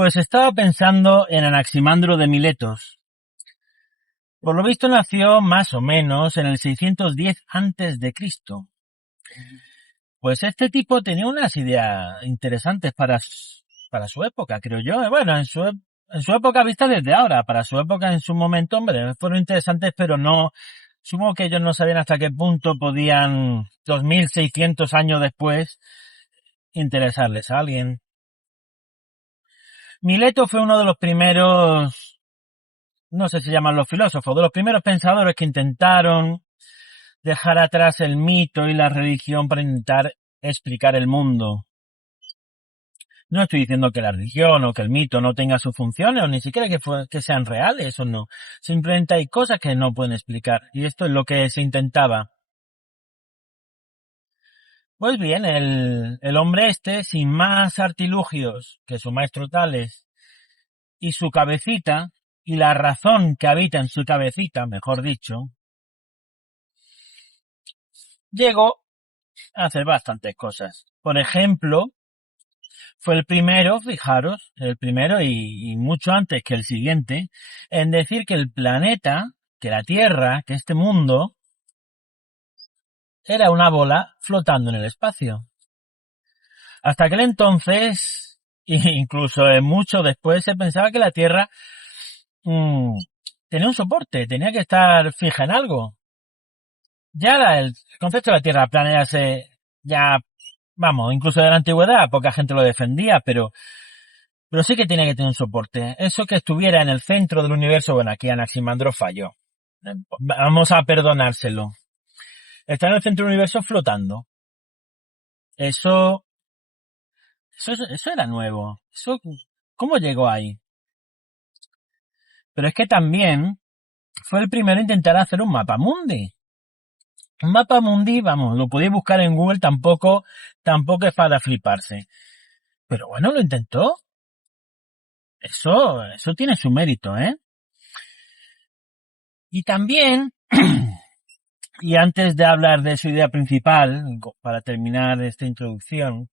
Pues estaba pensando en Anaximandro de Miletos. Por lo visto nació más o menos en el 610 antes de Cristo. Pues este tipo tenía unas ideas interesantes para su época, creo yo. Bueno, en su época vista desde ahora, para su época en su momento, hombre, fueron interesantes, pero no, supongo que ellos no sabían hasta qué punto podían, 2600 años después, interesarles a alguien. Mileto fue uno de los primeros, no sé si se llaman los filósofos, de los primeros pensadores que intentaron dejar atrás el mito y la religión para intentar explicar el mundo. No estoy diciendo que la religión o que el mito no tenga sus funciones o ni siquiera que sean reales o no. Simplemente hay cosas que no pueden explicar y esto es lo que se intentaba. Pues bien, el hombre este, sin más artilugios que su maestro Tales y su cabecita y la razón que habita en su cabecita, mejor dicho, llegó a hacer bastantes cosas. Por ejemplo, fue el primero, fijaros, el primero y mucho antes que el siguiente, en decir que el planeta, que la Tierra, que este mundo, era una bola flotando en el espacio. Hasta aquel entonces, e incluso mucho después, se pensaba que la Tierra tenía un soporte, tenía que estar fija en algo. Ya el concepto de la Tierra plana vamos, incluso de la antigüedad, poca gente lo defendía, pero sí que tenía que tener un soporte. Eso que estuviera en el centro del universo, bueno, aquí Anaximandro falló. Vamos a perdonárselo. Está en el centro del universo flotando. Eso era nuevo. ¿Cómo llegó ahí? Pero es que también fue el primero a intentar hacer un mapa mundi. Un mapa mundi, vamos, lo podéis buscar en Google, tampoco es para fliparse. Pero bueno, lo intentó. Eso tiene su mérito, ¿eh? Y también, y antes de hablar de su idea principal, para terminar esta introducción,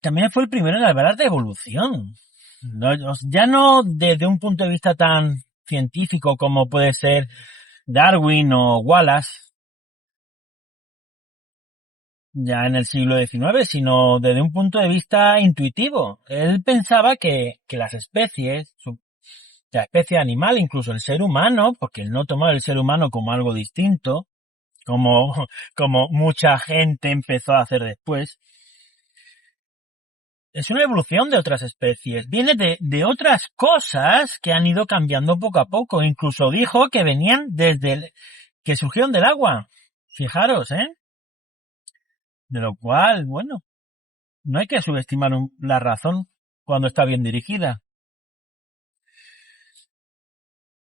también fue el primero en hablar de evolución. Ya no desde un punto de vista tan científico como puede ser Darwin o Wallace, ya en el siglo XIX, sino desde un punto de vista intuitivo. Él pensaba que las especies, la especie animal, incluso el ser humano, porque él no tomaba el ser humano como algo distinto, como mucha gente empezó a hacer después, es una evolución de otras especies. Viene de otras cosas que han ido cambiando poco a poco. Incluso dijo que venían que surgieron del agua. Fijaros, ¿eh? De lo cual, bueno, no hay que subestimar la razón cuando está bien dirigida.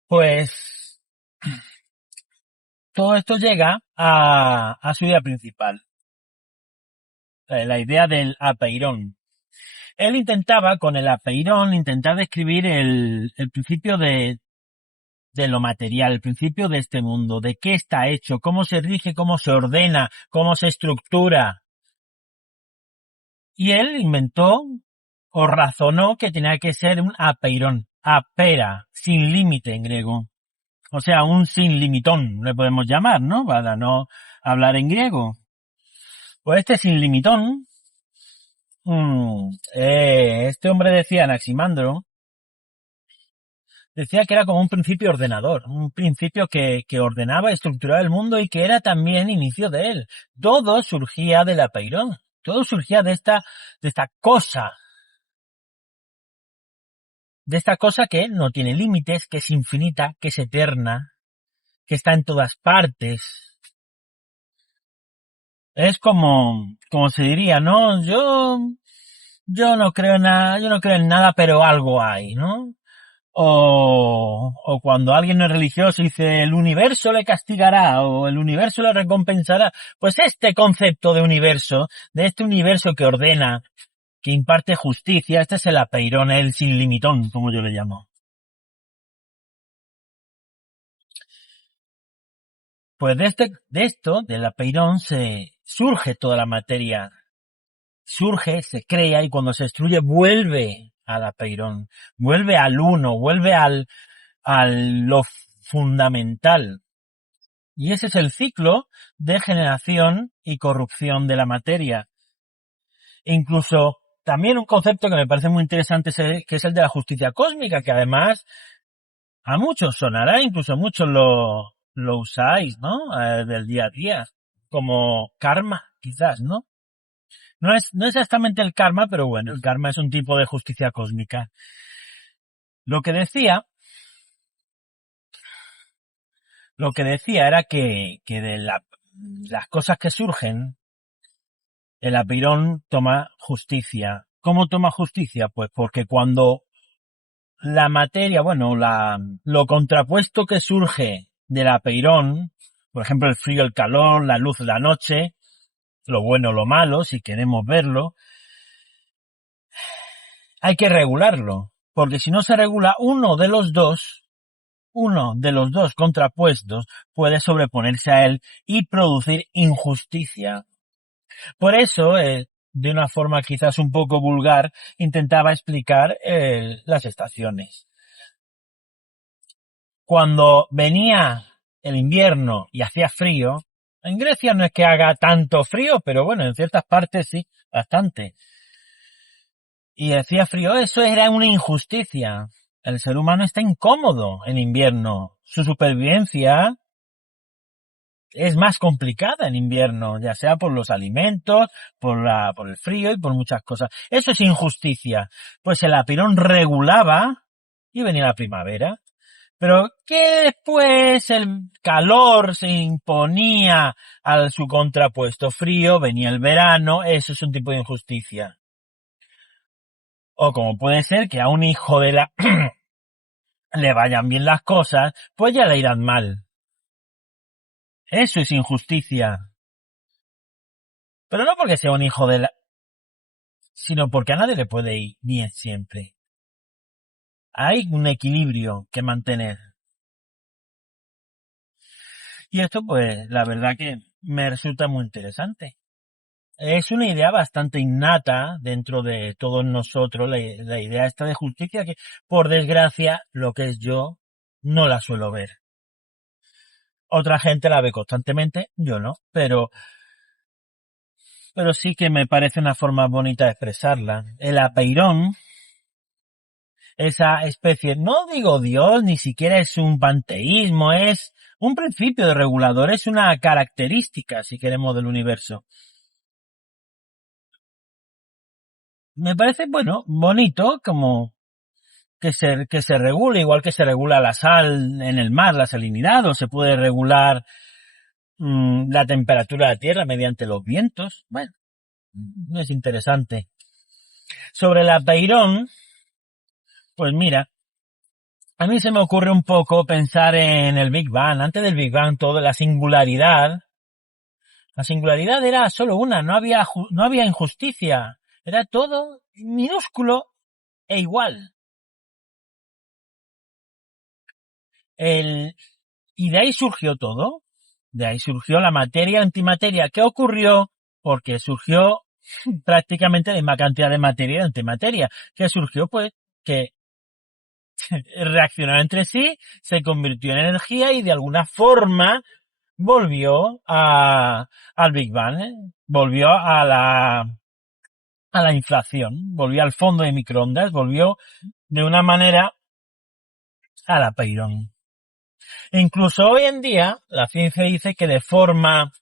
Pues todo esto llega a su idea principal. La idea del apeirón. Él intentaba, con el apeirón, intentar describir el principio de lo material, el principio de este mundo, de qué está hecho, cómo se rige, cómo se ordena, cómo se estructura. Y él inventó o razonó que tenía que ser un apeirón, apera, sin límite en griego. O sea, un sin limitón, le podemos llamar, ¿no? Para no hablar en griego. Pues este sin limitón, este hombre decía, Anaximandro, decía que era como un principio ordenador, un principio que ordenaba y estructuraba el mundo y que era también inicio de él. Todo surgía del apeirón, todo surgía de esta cosa, que no tiene límites, que es infinita, que es eterna, que está en todas partes. Es como se diría, ¿no? Yo no creo en nada, pero algo hay, ¿no? O cuando alguien no es religioso dice el universo le castigará o el universo le recompensará. Pues este concepto de universo, de este universo que ordena, que imparte justicia, este es el apeirón, el sin limitón, como yo le llamo. Pues del apeirón surge toda la materia. Surge, se crea y cuando se destruye vuelve al apeirón, vuelve al uno, vuelve a lo fundamental. Y ese es el ciclo de generación y corrupción de la materia. Incluso también un concepto que me parece muy interesante que es el de la justicia cósmica, que además a muchos sonará, incluso muchos lo usáis, ¿no? Del día a día, como karma, quizás, ¿no? No es exactamente el karma, pero bueno, el karma es un tipo de justicia cósmica. Lo que decía era que de las cosas que surgen, el apeirón toma justicia. ¿Cómo toma justicia? Pues porque cuando la materia, bueno, lo contrapuesto que surge del apeirón, por ejemplo, el frío, el calor, la luz, la noche, lo bueno, lo malo, si queremos verlo, hay que regularlo, porque si no se regula uno de los dos contrapuestos puede sobreponerse a él y producir injusticia. Por eso, de una forma quizás un poco vulgar, intentaba explicar las estaciones. Cuando venía el invierno y hacía frío, en Grecia no es que haga tanto frío, pero bueno, en ciertas partes sí, bastante. Y hacía frío, eso era una injusticia. El ser humano está incómodo en invierno. Su supervivencia es más complicada en invierno, ya sea por los alimentos, por el frío y por muchas cosas. Eso es injusticia. Pues el apirón regulaba y venía la primavera. Pero que después el calor se imponía a su contrapuesto frío, venía el verano, eso es un tipo de injusticia. O como puede ser que a un hijo de la le vayan bien las cosas, pues ya le irán mal. Eso es injusticia. Pero no porque sea un hijo de la, sino porque a nadie le puede ir bien siempre. Hay un equilibrio que mantener. Y esto, pues, la verdad que me resulta muy interesante. Es una idea bastante innata dentro de todos nosotros, la idea esta de justicia que, por desgracia, lo que es yo, no la suelo ver. Otra gente la ve constantemente, yo no, pero sí que me parece una forma bonita de expresarla. El apeirón, esa especie, no digo Dios, ni siquiera es un panteísmo, es un principio de regulador, es una característica, si queremos, del universo. Me parece, bueno, bonito, como que se regule, igual que se regula la sal en el mar, la salinidad, o se puede regular la temperatura de la tierra mediante los vientos. Bueno, es interesante. Sobre el apeirón, pues mira, a mí se me ocurre un poco pensar en el Big Bang. Antes del Big Bang, toda la singularidad era solo una, no había injusticia. Era todo minúsculo e igual. Y de ahí surgió todo. De ahí surgió la materia antimateria. ¿Qué ocurrió? Porque surgió prácticamente la misma cantidad de materia y antimateria. ¿Qué surgió? Pues que reaccionaron entre sí, se convirtió en energía y de alguna forma volvió al Big Bang, ¿eh? Volvió a la inflación, volvió al fondo de microondas, volvió de una manera al apeirón. E incluso hoy en día, la ciencia dice que de forma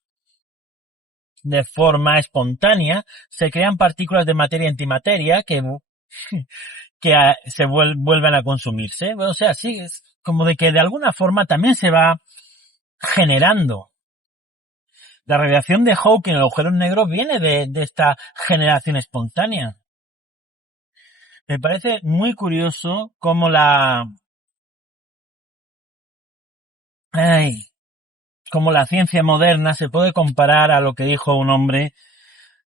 espontánea se crean partículas de materia y antimateria que se vuelven a consumirse. O sea, sí, es como de que de alguna forma también se va generando. La radiación de Hawking en los agujeros negros viene de esta generación espontánea. Me parece muy curioso cómo cómo la ciencia moderna se puede comparar a lo que dijo un hombre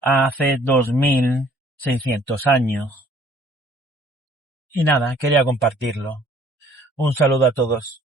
hace 2600 años. Y nada, quería compartirlo. Un saludo a todos.